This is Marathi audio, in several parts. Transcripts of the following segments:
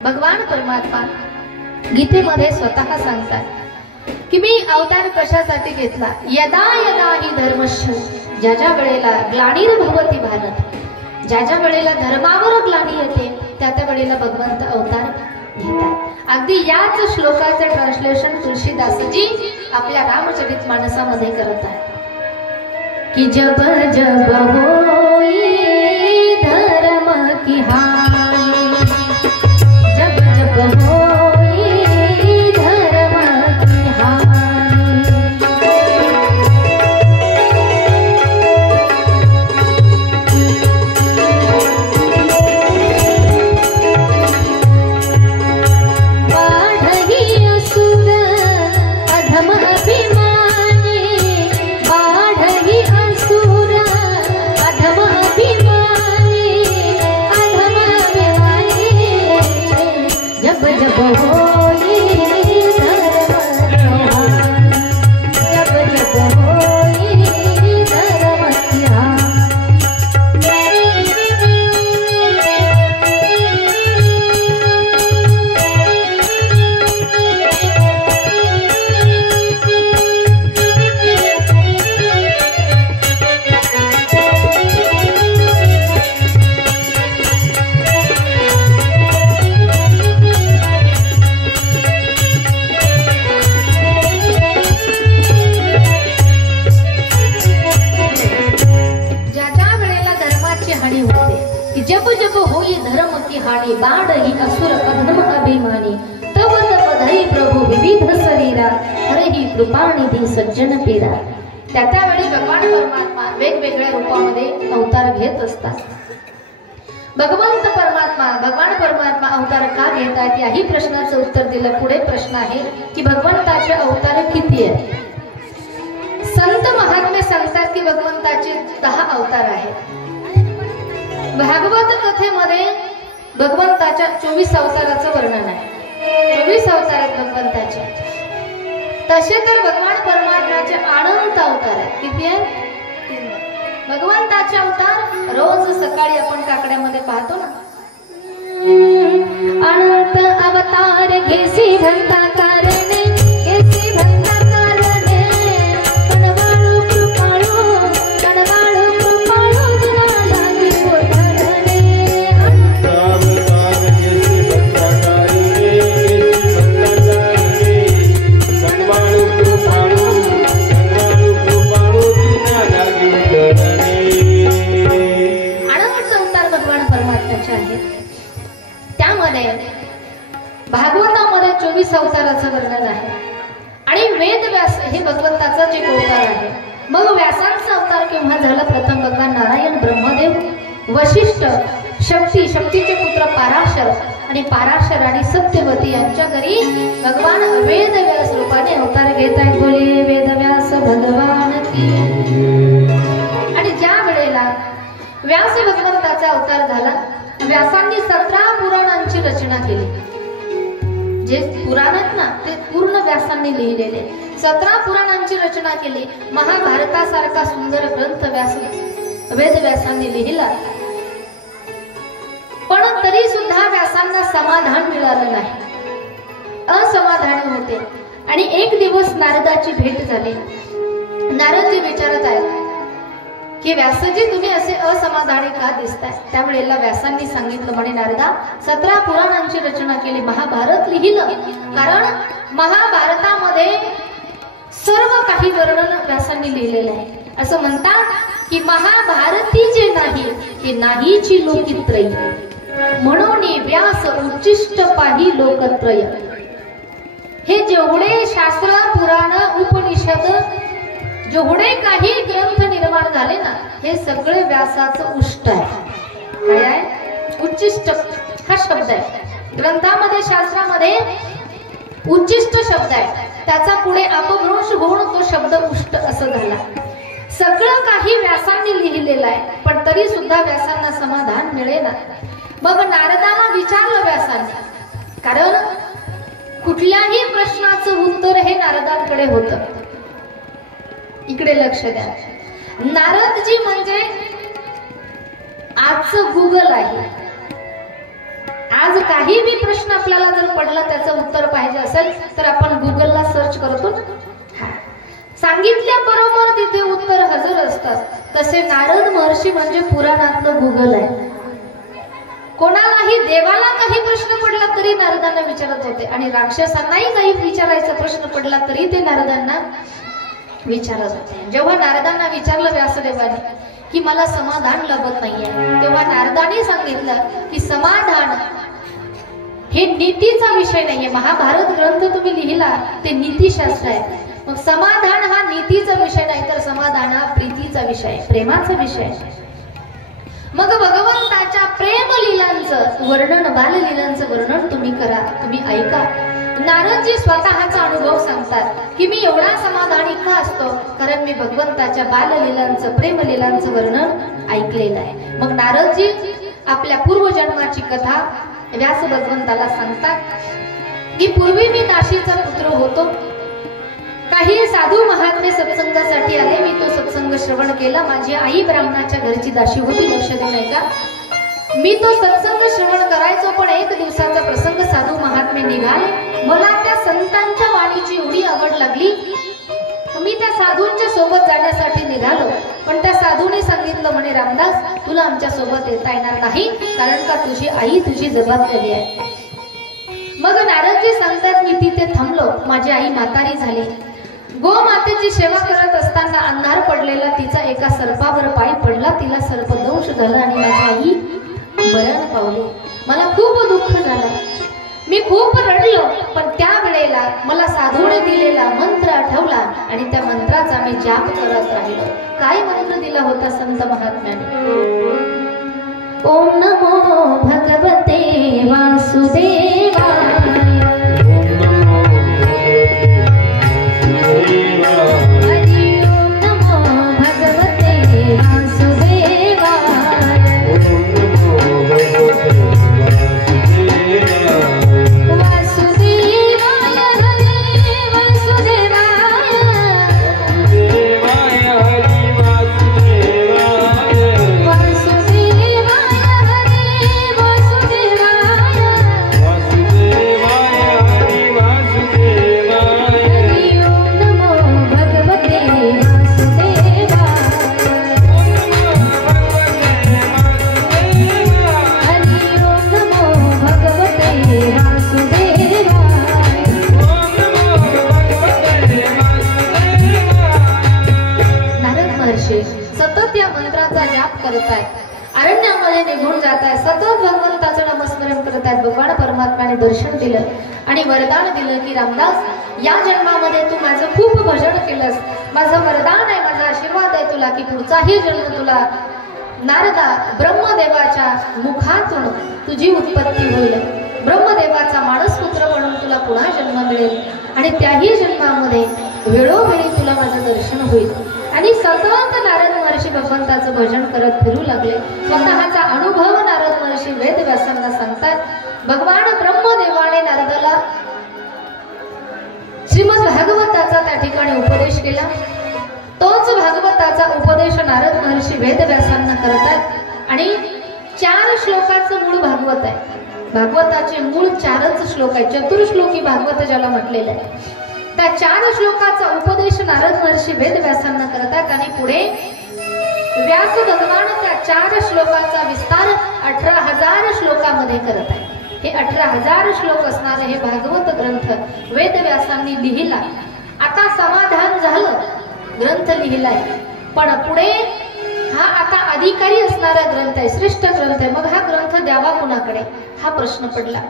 भगवान परमात्मा गीतेमध्ये स्वतः सांगतात की मी अवतार कशासाठी घेतला। यदा यदा ही धर्मस्य, ज्या ज्या वेळेला ग्लानिर्भवति भारत, ज्या ज्या वेळेला धर्मावर ग्लानी येते त्या त्या वेळेला भगवंत अवतार घेतात। अगदी याच श्लोकाचे ट्रान्सलेशन तुलसीदासजी आपल्या रामचरितमानसामध्ये करत आहेत की जब जब होई धर्म की हानि, जब जब होई धर्म की हानि, बाढ़ही असुर अधम अभिमानी, बाढ़ही असुर अधम अभिमानी, अधम अभिमानी, जब जब होई धर्म की हानि, जब जब होई धर्म की हानि। ज्याच्या वेळेला धर्माची हानी होते की जब जब होई धर्म की हानी, बाढ़ही असुर अधम अभिमानी, तब तब धरी प्रभु विविध शरीरा, हरही कृपानिधी सज्जन पीरा। त्या त्यावेळी भगवान परमात्मा वेगवेगळ्या रूपामध्ये अवतार घेत असतात। भगवंत परमात्मा भगवान परमात्मा अवतार का घेतात याही प्रश्नाचं उत्तर दिलं। पुढे प्रश्न आहे की भगवंताचे अवतार किती आहेत। संत महात्मे सांगतात की भगवंताचे 10 अवतार आहेत। भागवत कथेमध्ये भगवंताच्या 24 अवताराचं वर्णन आहे। 24 अवतार आहेत भगवंताचे। तसे तर भगवान परमात्म्याचे अनंत अवतार आहेत। किती आहेत भगवंताचे अवतार? रोज सकाळी आपण काकड्यामध्ये पाहतो ना, अनंत अवतार घेसी भक्ता कारणे, घेसी भक्ता कारणे, कणवाळू कृपाळू, कणवाळू कृपाळू जरा लागी ओढणे। अवतार घेसी भक्ता कारणे, घेसी भक्ता कारणे, कणवाळू कृपाळू, कणवाळू कृपाळू जरा लागी ओढणे। अनंत अवतार भगवान परमात्म्याचे आहेत। त्यामध्ये भागवतामध्ये 24 अवताराचं वर्णन आहे आणि वेद व्यास हे भगवंताचाच एक अवतार आहे। मग व्यासांचा अवतार केव्हा झाला? प्रथम भगवान नारायण, ब्रह्मदेव, वशिष्ठ, शक्तीचे पुत्र पाराशर आणि पाराशर आणि सत्यवती यांच्या घरी भगवान वेद व्यास रूपाने अवतार घेत आहेत। बोलिये वेद व्यास भगवान की। आणि ज्या वेळेला व्यास भगवंताचा अवतार झाला, व्यासांनी 17 पुराणांची रचना केली। जे पुराण आहेत ना ते पूर्ण व्यासांनी लिहिलेले 17 पुराणांची रचना केली। महाभारतासारखा सुंदर ग्रंथ वेद व्यासांनी लिहिला, पण तरी सुद्धा व्यासांना समाधान मिळालं नाही, असमाधानी होते। आणि एक दिवस नारदाची भेट झाली। नारदजी विचारत आहेत की व्यासजी तुम्ही असे असमाधानी का दिसताय? त्यावेळेला व्यासांनी सांगितलं, म्हणे नारदा 17 पुराणांची रचना केली, महाभारत लिहिलं, कारण महाभारतामध्ये सर्व काही वर्णन व्यासांनी लिहिलेलं आहे। असं म्हणतात की महाभारती जे नाही ते नाहीची लोकित्रय, म्हणून व्यास उच्चिष्ट पाही लोकत्रय। हे जेवढे शास्त्र पुराण उपनिषद जेवढे काही ग्रंथ निर्माण झाले ना हे सगळे व्यासाचं उष्ट आहे। काय आहे? उच्चिष्ट हा शब्द आहे ग्रंथामध्ये, शास्त्रामध्ये उच्चिष्ट शब्द आहे, त्याचा पुढे अपभ्रंश होऊन तो शब्द उष्ट असं झाला। सगळं काही व्यासांनी लिहिलेलं आहे, पण तरी सुद्धा व्यासांना समाधान मिळेना। मग नारदाला विचारलं व्यासांनी, कारण कुठल्याही प्रश्नाचं उत्तर हे नारदांकडे होतं। इकडे लक्ष द्या, नारदजी म्हणजे आजचं गुगल आहे। आज काही बी प्रश्न आपल्याला जर पडला त्याचं उत्तर पाहिजे असेल तर आपण गुगलला सर्च करतो. सांगितल्याबरोबर तिथे उत्तर हजर असतात. तसे नारद महर्षी म्हणजे पुराणातलं गुगल आहे. कोणालाही देवाला काही प्रश्न पडला तरी नारदांना विचारत होते आणि राक्षसांनाही काही विचारायचा प्रश्न पडला तरी ते नारदांना विचारत होते. जेव्हा नारदांना विचारलं व्यासदेवाने की मला समाधान लाभत नाहीये, तेव्हा नारदाने सांगितलं की समाधान हे नीतीचा विषय नाहीये. महाभारत ग्रंथ तुम्ही लिहिला ते नीतीशास्त्र आहे. मग समाधान हा नीतीचा विषय नाही तर समाधान हा प्रीतीचा विषय, प्रेमाचा विषय. मग भगवंताच्या प्रेम लीलांचं वर्णन, बाललीलांचं वर्णन तुम्ही करा, तुम्ही ऐका. नारदजी स्वतःचा अनुभव सांगतात की मी एवढा समाधानी का असतो, कारण मी भगवंताच्या बाललीलांचं, प्रेमलीलांचं वर्णन ऐकलेलं आहे. मग नारदजी आपल्या पूर्वजन्माची कथा व्यास भगवंताला सांगतात की पूर्वी मी दाशीचा पुत्र होतो. काही साधू महात्मे सत्संगासाठी आले, मी तो सत्संग श्रवण केला. माझी आई ब्राह्मणाच्या घरची दाशी होती, लक्ष देऊ नये का. मी तो सत्संग श्रवण करायचो, पण एक दिवसाचा प्रसंग, साधू महात्मे निघाले. मला त्या संतांच्या वाणीची एवढी आवड लागली, मी त्या साधूंच्या सोबत जाण्यासाठी निघालो. पण त्या साधूने सांगितलं म्हणे, रामदास तुला आमच्या सोबत येता येणार नाही, कारण का तुझी आई तुझी जबाबदारी आहे. मग नारदजी सांगतात मी तिथे थांबलो. माझी आई म्हातारी झाली. गोमातेची सेवा करत असताना अंधार पडलेला, तिचा एका सर्पावर पाय पडला, तिला सर्पदंश झाला आणि माझी आई मरण पावली. मला खूप दुःख झालं, मी खूप रडलो. पण त्या वेळेला मला साधूने दिलेला मंत्र आठवला आणि त्या मंत्राचा मी जाप करत राहिलो. काय मंत्र दिला होता संत महात्म्याने? ओम नमो भगवते वासुदेवाय. अरण्यामध्ये निघून जात आहे, सतत भगवंताचं नामस्मरण करत आहेत. भगवान परमात्म्याने दर्शन दिलं आणि वरदान दिलं की रामदास या जन्मामध्ये तू माझं खूप भजन केलंस, माझं वरदान आहे, माझा आशीर्वाद आहे तुला की पुढचाही जन्म तुला नारदा ब्रह्मदेवाच्या मुखातून तुझी उत्पत्ती होईल, ब्रह्मदेवाचा मानसपुत्र म्हणून तुला पुन्हा जन्म मिळेल आणि त्याही जन्मामध्ये वेळोवेळी तुला माझं दर्शन होईल. आणि सतत नारद महर्षी भगवंताचं भजन करत फिरू लागले. स्वतःचा अनुभव नारद महर्षी वेदव्यासांना सांगतात. भगवान ब्रह्मदेवाने नारदाला श्रीमद भागवताचा त्या ठिकाणी उपदेश केला. तोच भागवताचा उपदेश नारद महर्षी वेदव्यासांना करतात आणि 4 श्लोकाचं मूळ भागवत आहे. भागवताचे मूळ 4च श्लोक आहे. चतुर्श्लोकी भागवत ज्याला म्हटलेलं आहे. त्या 4 श्लोकाचा उपदेश नारद महर्षी वेदव्यासांना करतात आणि पुढे व्यास भगवान त्या 4 श्लोकाचा विस्तार 18,000 श्लोकामध्ये करत आहे. हे 18,000 श्लोक असणारे हे भागवत ग्रंथ वेदव्यासांनी लिहिला. आता समाधान झालं, ग्रंथ लिहिलाय, पण पुढे हा आता अधिकारी असणारा ग्रंथ आहे, श्रेष्ठ ग्रंथ आहे. मग हा ग्रंथ द्यावा कोणाकडे हा प्रश्न पडला.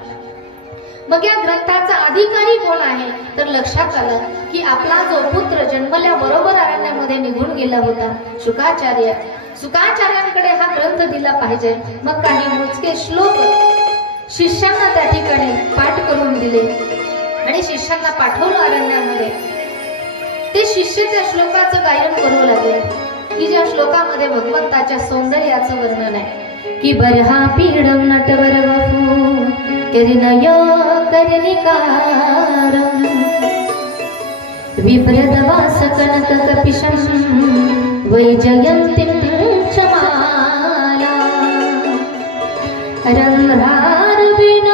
मग या ग्रंथाचा अधिकारी कोण आहे तर लक्षात आलं की आपला जो पुत्र जन्मल्याबरोबर अरण्यामध्ये निघून गेला होता शुकाचार्य, शुकाचार्यांकडे हा ग्रंथ दिला पाहिजे. मग काही मोजके श्लोक शिष्यांना त्या ठिकाणी पाठ करून दिले आणि शिष्यांना पाठवलं अरण्यामध्ये. ते शिष्य त्या श्लोकाचं गायन करू लागले की ज्या श्लोकामध्ये भगवंताच्या सौंदर्याचं वर्णन आहे की बरहा पीडम नटवर वपू किरणय कर्णिकारं विप्रदवास कनक कपिशं वैजयन्तीं च माला रन्ध्रारवीण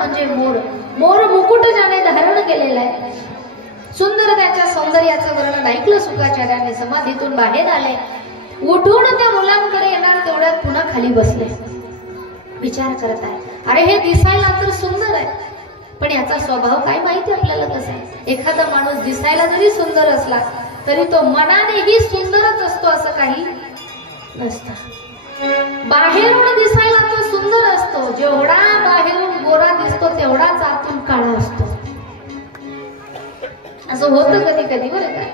म्हणजे मोर. मोर मुकुट ज्याने धारण केलेला आहे. सुंदर त्याच्या सौंदर्याचं वर्णन ऐकलं शुकाचार्याने. समाधीतून बाहेर आले. उठून त्या मुलांकडे येणार तेवढ्यात पुन्हा खाली बसले. विचार करत आहे, अरे हे दिसायला तर सुंदर आहे, पण याचा स्वभाव काय माहिती आपल्याला कसा आहे. एखादा माणूस दिसायला जरी सुंदर असला तरी तो मनानेही सुंदरच असतो असं काही नसतं. बाहेरून दिसायला तो सुंदर असतो. जेवढा बाहेरून गोरा दिसतो तेवढाच आतून काळा असतो. असं होतं कधी कधी बरं का.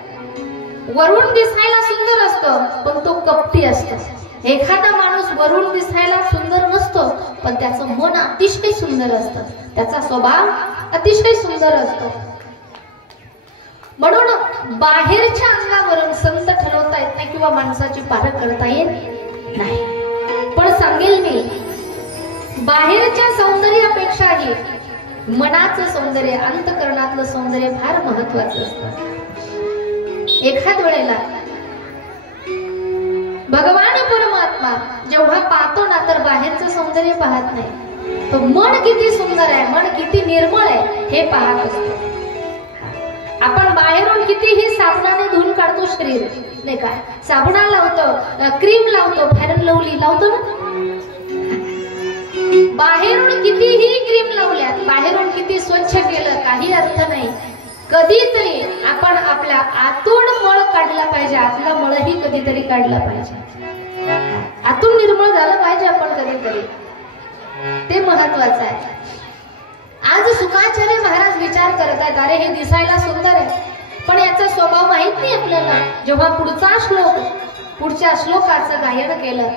वरून दिसायला सुंदर असतो पण तो कपटी असतो. एखादा माणूस वरून दिसायला सुंदर नसतो पण त्याचं मन अतिशय सुंदर असतं. त्याचा स्वभाव अतिशय सुंदर असतो. म्हणून बाहेरच्या अंगावरून संत ठरवता येत नाही किंवा माणसाची पारख करता येत नाही. पण सांगेल मी, बाहेरच्या सौंदर्यापेक्षाही मनाचं सौंदर्य, अंतःकरणातलं सौंदर्य फार महत्वाचं असतं. एखाद वेळेला भगवान परमात्मा जेव्हा पाहतो ना तर बाहेरचं सौंदर्य पाहत नाही. तो मन किती सुंदर आहे, मन किती निर्मळ आहे हे पाहत असतो. आपण बाहेरून कितीही साबणाने धुवून काढतो शरीर, नाही का. साबणा लावतो, क्रीम लावतो, फेअर लवली लावतो ना. बाहेरून कितीही क्रीम लावल्यात, बाहेरून किती स्वच्छ केलं, काही अर्थ नाही. कधीतरी आपण आपल्या आतून मळ काढला पाहिजे. आपला मळही कधीतरी काढला पाहिजे. आतून निर्मळ झालं पाहिजे आपण कधीतरी. ते महत्वाचं आहे. आज शुकाचार्य महाराज विचार करत आहेत, अरे हे दिसायला सुंदर आहे पण याचा स्वभाव माहित नाही आपल्याला. जेव्हा पुढच्या श्लोकाचं गायन केलं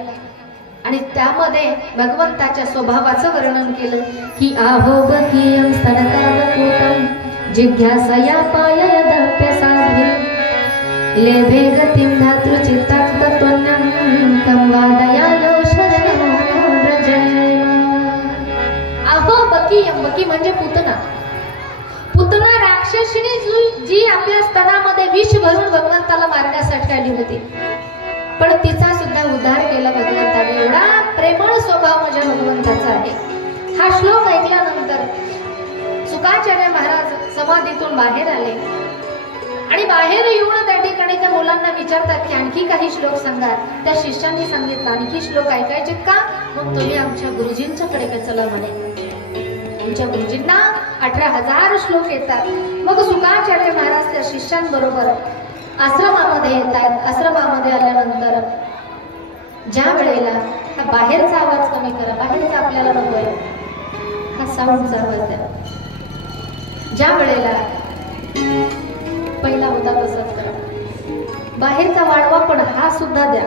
आणि त्यामध्ये भगवंताच्या स्वभावाचं वर्णन केलं की आहो बकीयं स्तनकावकूटं जिज्ञासया पाययदप्यसाधे लेभे गतिं धातृचित्तं तत्त्वन्नं तं वादयालो शरणं व्रजेम. आहो बकीयं, बकी म्हणजे पुतना. पुतना राक्षसिनी जी आपल्या स्तनामध्ये विष भरून भगवंताला मारण्यासाठी आली होती, पण तिचा सुद्धा उद्धार केला भगवंताने. एवढा प्रेमळ स्वभाव माझ्या भगवंताचा आहे. हा श्लोक ऐकल्यानंतर शुकाचार्य महाराज समाधीतून बाहेर आले आणि बाहेर येऊन त्या ठिकाणी त्या मुलांना विचारतात की आणखी काही श्लोक सांगा. त्या शिष्यांनी सांगितलं आणखी श्लोक ऐकायचे का. मग तुम्ही आमच्या गुरुजींच्याकडे काय चला म्हणे. आमच्या गुरुजींना 18,000 श्लोक येतात. मग शुकाचार्य महाराज त्या शिष्यांबरोबर आश्रमामध्ये येतात. आश्रमामध्ये आल्यानंतर ज्या वेळेला हा बाहेरचा आवाज कमी करा, बाहेरचा आपल्याला नकोय, हा साऊंडचा आवाज द्या. ज्या वेळेला पहिला होता तसंच करा, बाहेरचा वाढवा पण हा सुद्धा द्या.